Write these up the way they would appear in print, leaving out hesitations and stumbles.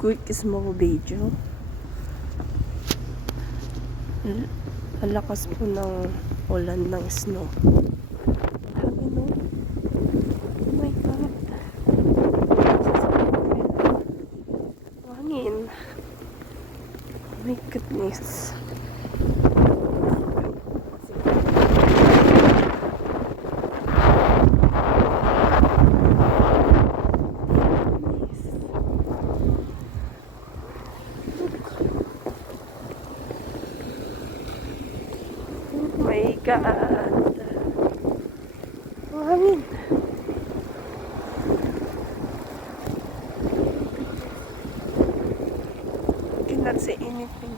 quick small video. Ang lakas po ng ulan ng snow. Sabi no? Oh my God. Hangin. Oh my goodness. Oh my God. Ang hangin. Cannot say anything.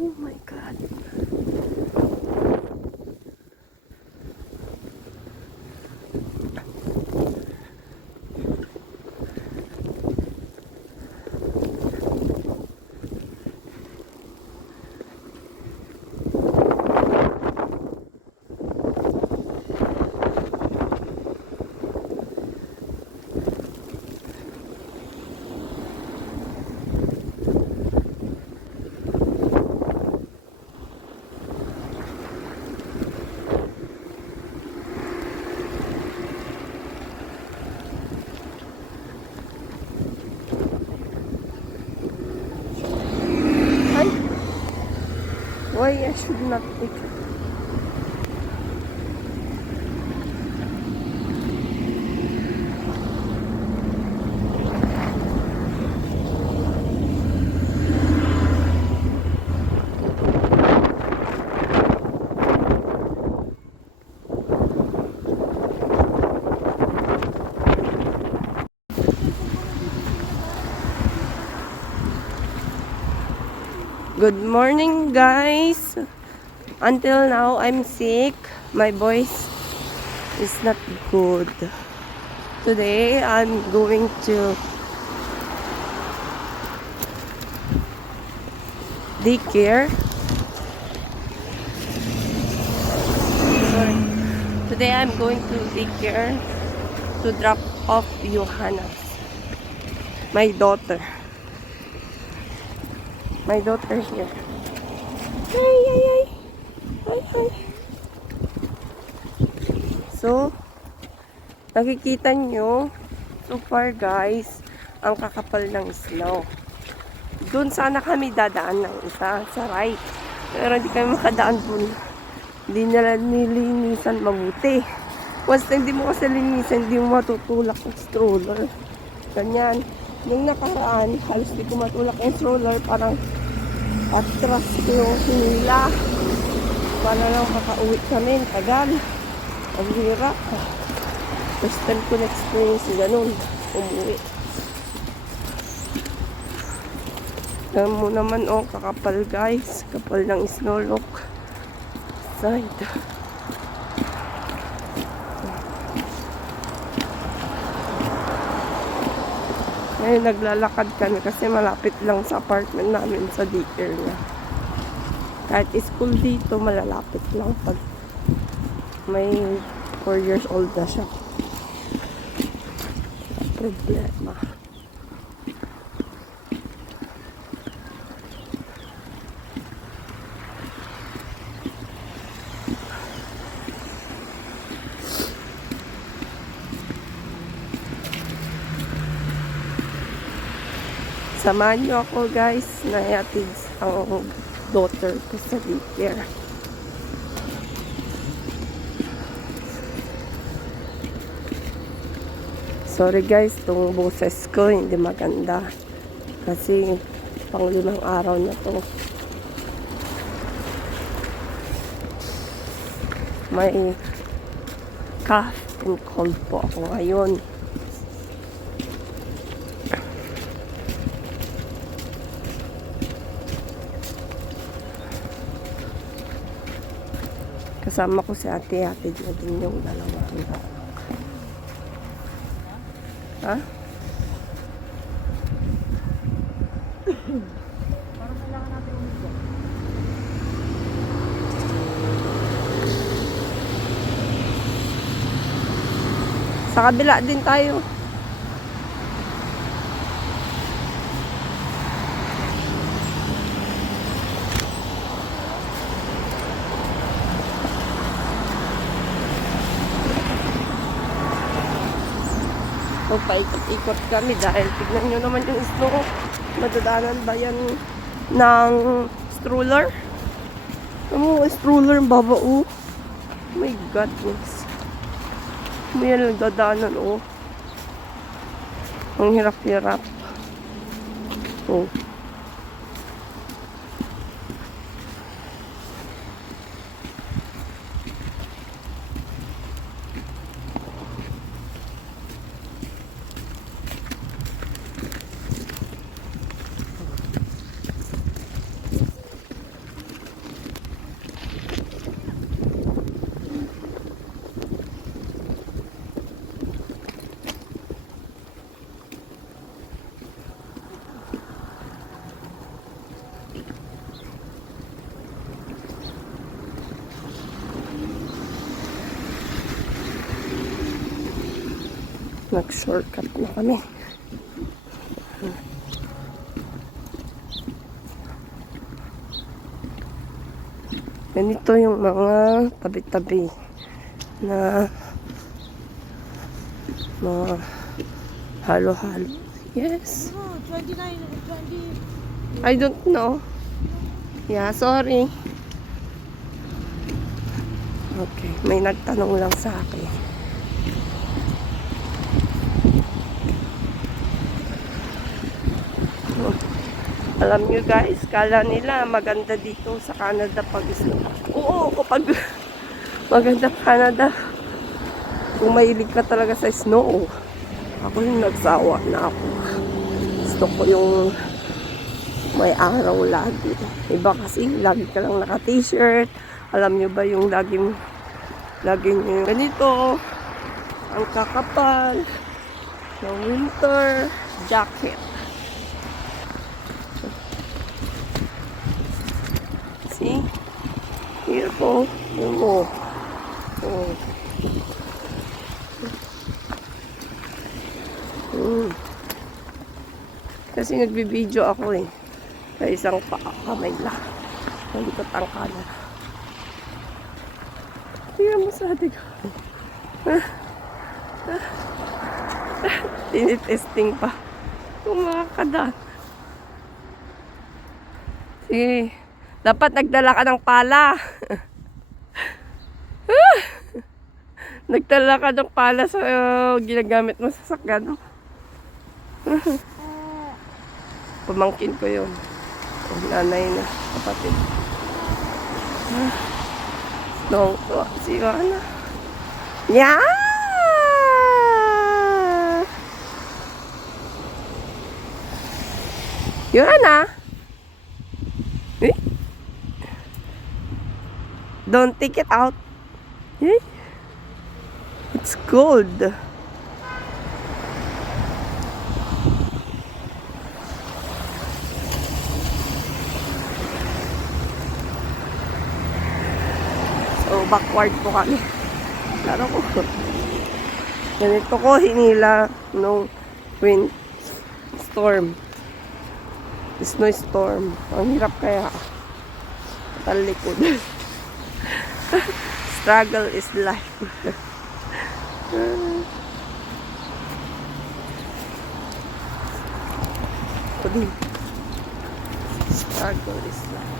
Oh my God. Why I should not take it? Good morning, guys. Until now, I'm sick. My voice is not good. Today, I'm going to daycare. Sorry. Today, I'm going to daycare to drop off Johanna, my daughter. My daughter here. Ay, ay, ay. Ay, ay. So, nakikita nyo, so far guys, ang kakapal ng snow. Doon sana kami dadaan ng isa, sa right. Pero hindi kami makadaan doon. Hindi nila nilinisan mabuti. Once na hindi mo kasi linisan, hindi mo matutulak ang stroller. Ganyan. Nung nakaraan, halos di ko matulak yung stroller, parang atras ko yung sinila. Para lang makauwi kami, tagal. Ang hirap. First time ko na-experience ganun, umuwi. Alam mo naman, oh, kakapal guys. Kapal ng snow, look. Side. Ngayon naglalakad kami kasi malapit lang sa apartment namin sa daycare niya. Kahit school dito, malalapit lang pag may 4 years old na siya. Problema. Samahan niyo ako guys na ihatid ang daughter ko sa daycare. Sorry guys, itong boses ko hindi maganda. Kasi pang 5 araw na to. May cough and cold po ako ngayon. Kasama ko si ate. Ate na din yung dalawa. Ha? Parang kailangan natin umigo. Sa kabila din tayo. Paikot-ikot kami dahil tignan nyo naman yung snow. Madadaanan ba yan ng stroller? Ano, stroller ang baba, oh. My goodness. May nagdadaanan, oh. Ang hirap-hirap. Oh. Nag-shortcut na kami. Ganito yung mga tabi-tabi na mga halo-halo. Yes. No, 29, 20. I don't know. Yeah, sorry. Okay, may nagtanong lang sa akin. Alam nyo guys, kala nila maganda dito sa Canada pag snow. Oo, kapag maganda Canada, kung mahilig ka talaga sa snow. Ako yung nagsawa na ako. Gusto ko yung may araw lagi. Iba kasi, lagi ka lang naka-t-shirt. Alam nyo ba yung laging yung ganito, ang kakapal ng winter jacket. See? Here po. Oh. Oh. Kasi nagbibideo ako eh. Sa isang kamay lang. Hindi ko tangkala. Tingnan mo sa atin ko. Tinitesting pa. Kung makakadaan. Sige. Dapat nagdala ka ng pala. Nagdala ka ng pala sa ginagamit mo sa sakyan. Pamangkin ko yun. Nanay na, kapatid. No, si Ana. Yeah! Ana? Eh? Don't take it out. Eh? It's cold. So, backward po kami. Laro ko. Ganito ko hinila nung wind storm. Snow storm. Ang hirap kaya. Talikod. Struggle is life. Struggle is life.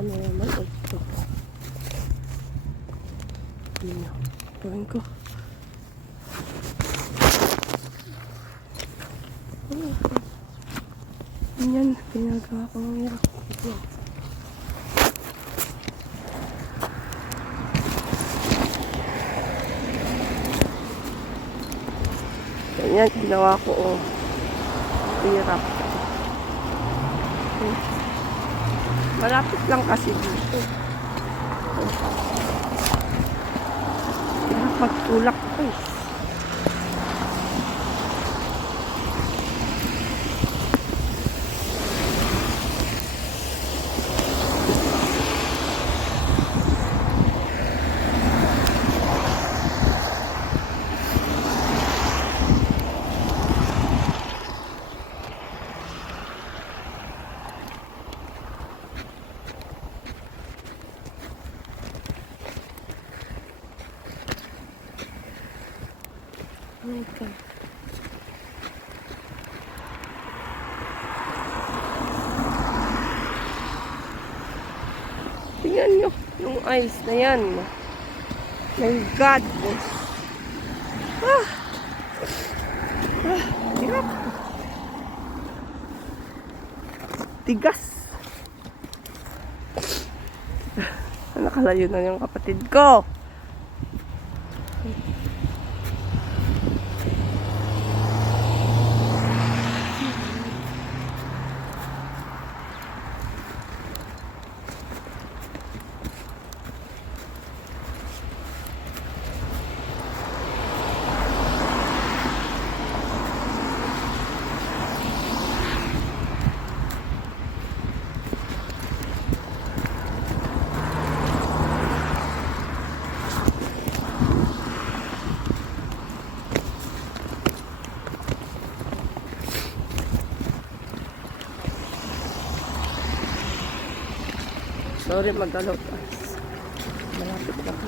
Kami naman ito. Tingnan ko. Yan, pinagawa ko ng hirap. Ganyan, ginawa ko. Oh. Hirap. Malapit lang kasi dito. Hirap magtulak guys. Oh my God. Tingnan nyo yung ice na yan. My God. Hirap. Tigas. Nakalayo na yung kapatid ko. Sorry, mag-alot guys. Malapit na ako.